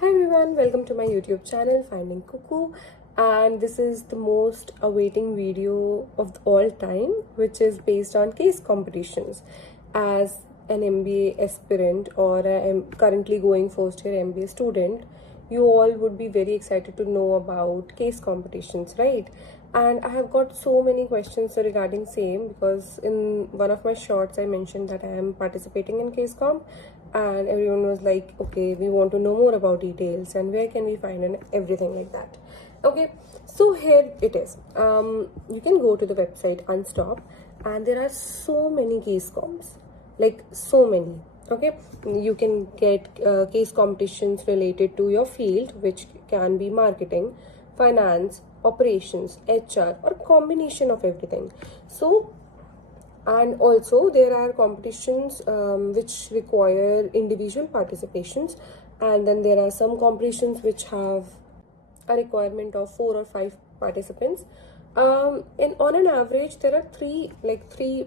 Hi everyone, welcome to my YouTube channel Finding Cuckoo, and this is the most awaiting video of all time, which is based on case competitions. As an MBA aspirant or a currently going first year MBA student, you all would be very excited to know about case competitions, right? And I have got so many questions regarding same, because in one of my shorts I mentioned that I am participating in case comp, and everyone was like, okay, we want to know more about details and where can we find and everything like that. Okay, so here it is. You can go to the website Unstop, and there are so many case comps, like so many. Okay, you can get case competitions related to your field, which can be marketing, finance, operations, HR, or combination of everything. So, and also there are competitions which require individual participations, and then there are some competitions which have a requirement of 4 or 5 participants. And on an average there are three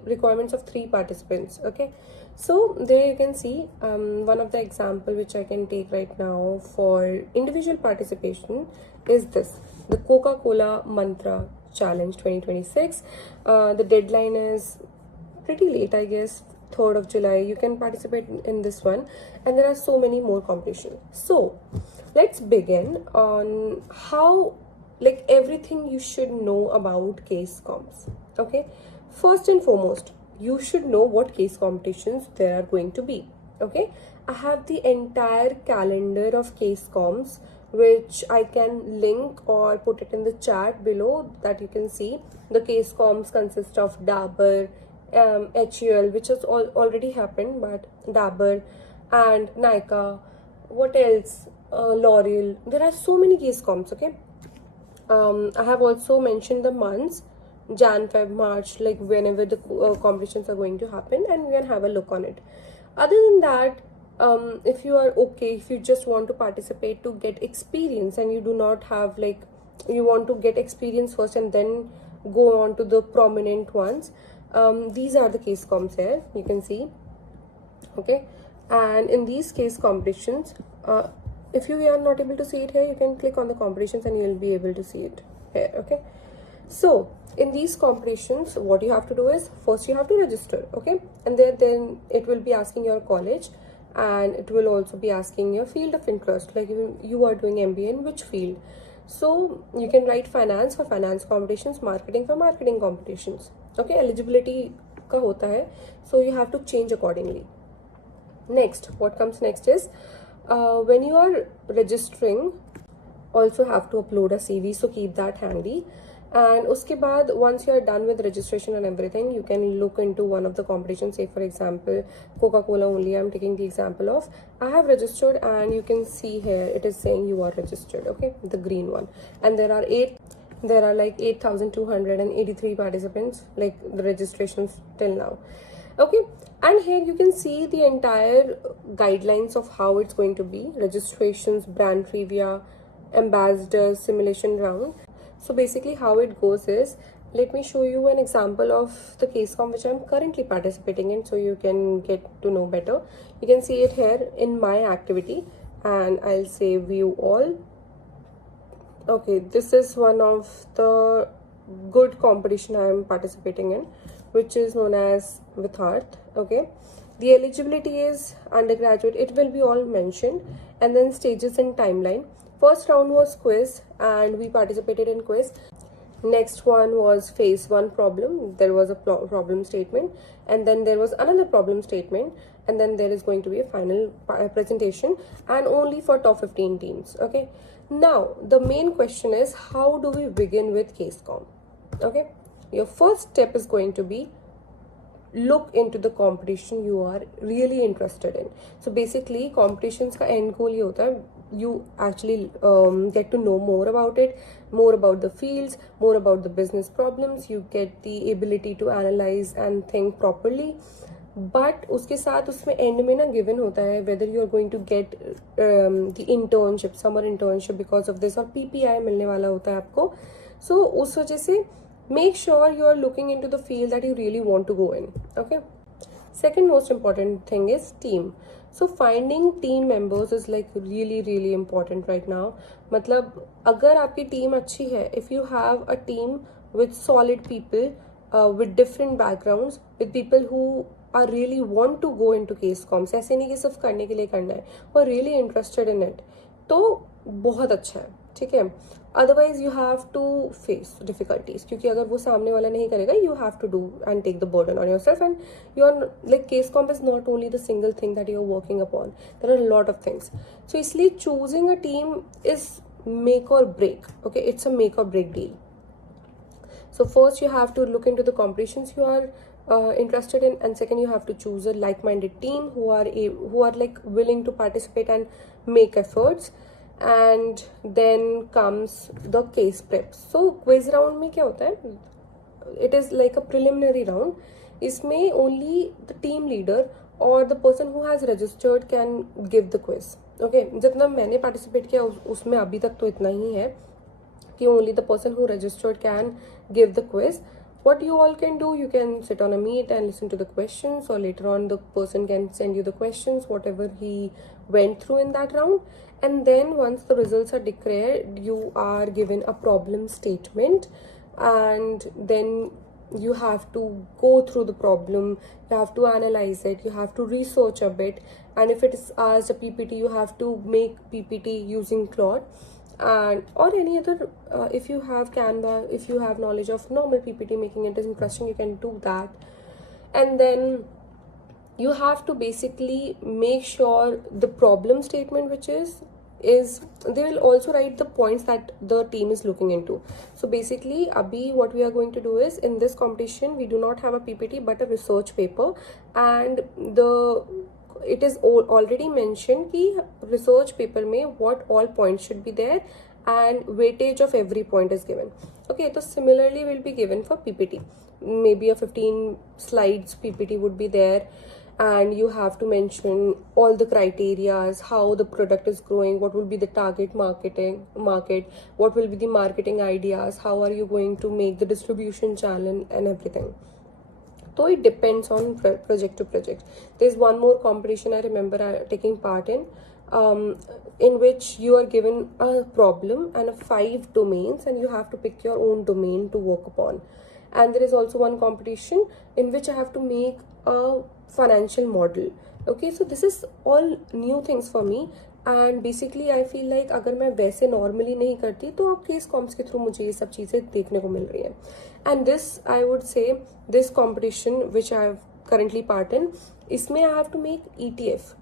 requirements of 3 participants. Okay, so there you can see one of the example which I can take right now for individual participation is this, the Coca-Cola Mantra Challenge 2026. The deadline is pretty late, I guess, 3rd of July. You can participate in this one, and there are so many more competitions. So let's begin on how, like, everything you should know about case comps. Okay, first and foremost, you should know what case competitions there are going to be. Okay, I have the entire calendar of case comps, which I can link or put it in the chat below, that you can see. The case comps consist of Dabur, HUL, which has already happened, but Dabur and Nykaa, what else, L'Oreal. There are so many case comps. Okay, I have also mentioned the months, Jan, Feb, March, like whenever the competitions are going to happen, and we can have a look on it. Other than that, if you are okay, if you just want to participate to get experience, and you do not have, like, you want to get experience first and then go on to the prominent ones, these are the case comps here, you can see. Okay, and in these case competitions, if you are not able to see it here, you can click on the competitions and you will be able to see it here. Okay, so in these competitions, what you have to do is, first you have to register. Okay, and then it will be asking your college, and it will also be asking your field of interest, like you are doing MBA in which field. So you can write finance for finance competitions, marketing for marketing competitions. Okay, eligibility ka hota hai, so you have to change accordingly. Next, what comes next is, when you are registering, also have to upload a CV, so keep that handy. And uske baad, once you are done with registration and everything, you can look into one of the competitions. Say for example, Coca-Cola only I'm taking the example of. I have registered, and you can see here it is saying you are registered. Okay, the green one, and there are like 8,283 participants, like the registrations till now. Okay, and here you can see the entire guidelines of how it's going to be: registrations, brand trivia, ambassadors, simulation round. So basically how it goes is, let me show you an example of the case comp which I'm currently participating in, so you can get to know better. You can see it here in my activity, and I'll say view all. Okay, this is one of the good competition I am participating in, which is known as WiRED. Okay, the eligibility is undergraduate, it will be all mentioned, and then stages and timeline. First round was quiz, and we participated in quiz. Next one was phase 1 problem. There was a problem statement, and then there was another problem statement, and then there is going to be a final presentation, and only for top 15 teams. Okay, now the main question is, how do we begin with case comp? Okay, your first step is going to be, look into the competition you are really interested in. So basically competitions ka end goal ye hota hai, you actually get to know more about it, more about the fields, more about the business problems. You get the ability to analyze and think properly. But uske saath usme end mein na given hota hai whether you are going to get the internship, summer internship because of this, or PPI milne wala hota hai aapko. So us wajah se make sure you are looking into the field that you really want to go in. Okay, second most important thing is team. So finding team members is like really important right now. मतलब अगर आपकी team अच्छी है, if you have a team with solid people, with different backgrounds, with people who are really want to go into case comms, ऐसे नहीं कि सिर्फ करने के लिए करना है, और really interested in it, तो बहुत अच्छा है, ठीक है. Otherwise you have to face difficulties, क्योंकि अगर वो सामने वाला नहीं करेगा, you have to do and take the burden on yourself. And your like case comp is not only the single thing that you are working upon, there are lot of things. So इसलिए choosing a team is make or break. Okay, it's a make or break deal. So first you have to look into the competitions you are interested in, and second you have to choose a like-minded team who are like willing to participate and make efforts. And then comes the case prep. So quiz round में क्या होता है? It is like a preliminary round. इसमें only the team leader or the person who has registered can give the quiz. Okay, जितना मैंने participate किया उसमें अभी तक तो इतना ही है कि only the person who registered can give the quiz. What you all can do, you can sit on a meet and listen to the questions, or later on the person can send you the questions, whatever he went through in that round. And then once the results are declared, you are given a problem statement, and then you have to go through the problem, you have to analyze it, you have to research a bit, and if it is as a PPT, you have to make PPT using Claude. And or any other, if you have Canva, if you have knowledge of normal PPT making, it is interesting, you can do that. And then you have to basically make sure the problem statement, which is they will also write the points that the team is looking into. So basically abhi what we are going to do is, in this competition we do not have a PPT but a research paper, and it is already mentioned कि research paper में what all points should be there and weightage of every point is given. Okay, so similarly will be given for PPT. Maybe a 15 slides PPT would be there, and you have to mention all the criterias, how the product is growing, what will be the target market, what will be the marketing ideas, how are you going to make the distribution channel and everything. So it depends on project to project. There's one more competition I remember taking part in which you are given a problem and 5 domains, and you have to pick your own domain to work upon. And there is also one competition in which I have to make a financial model. Okay, so this is all new things for me, and basically I feel like अगर मैं वैसे normally नहीं करती तो अब case corms के through मुझे ये सब चीज़ें देखने को मिल रही है. And this, I would say, this competition which I have currently part in, इसमें I have to make ETF.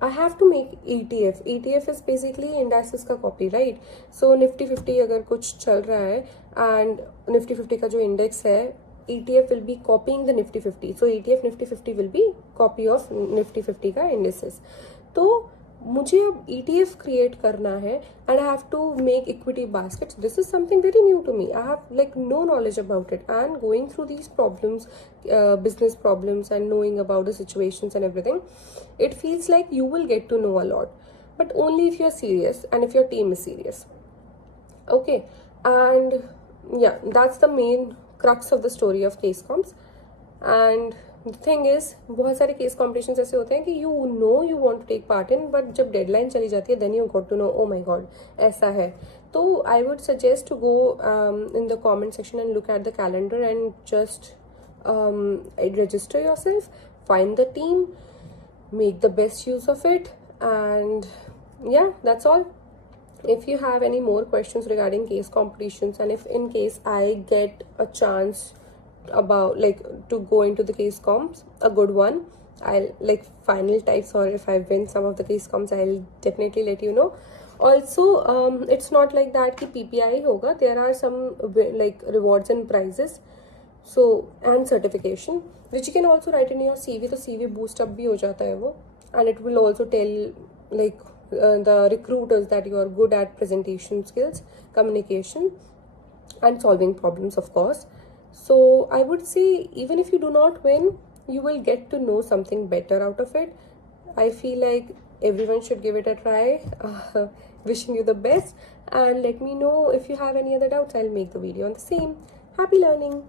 I have to make ETF. ETF is basically indices का copy, right? So Nifty 50 अगर कुछ चल रहा है and Nifty 50 का जो index है, ETF will be copying the Nifty 50. So ETF Nifty 50 will be copy of Nifty 50 का indices. तो मुझे अब ETF create करना है, and I have to make equity baskets. This is something very new to me. I have like no knowledge about it, and going through these problems, business problems, and knowing about the situations and everything, it feels like you will get to know a lot, but only if you're serious and if your team is serious. Okay, and yeah, that's the main crux of the story of case comps. And the thing is, बहुत सारे case competitions ऐसे होते हैं कि you know you want to take part in, but जब deadline चली जाती है then you got to know, oh my god, ऐसा है. तो I would suggest to go in the comment section and look at the calendar and just register yourself, find the team, make the best use of it, and yeah, that's all. If you have any more questions regarding case competitions, and if in case I get a chance about like to go into the case comps, a good one, I'll like final types, or if I win some of the case comps, I'll definitely let you know. Also it's not like that कि PPI होगा. There are some like rewards and prizes, so and certification which you can also write in your CV. तो CV boost up भी हो जाता है वो, and it will also tell like the recruiters that you are good at presentation skills, communication, and solving problems, of course. So I would say even if you do not win, you will get to know something better out of it. I feel like everyone should give it a try. Wishing you the best, and let me know if you have any other doubts. I'll make the video on the same. Happy learning.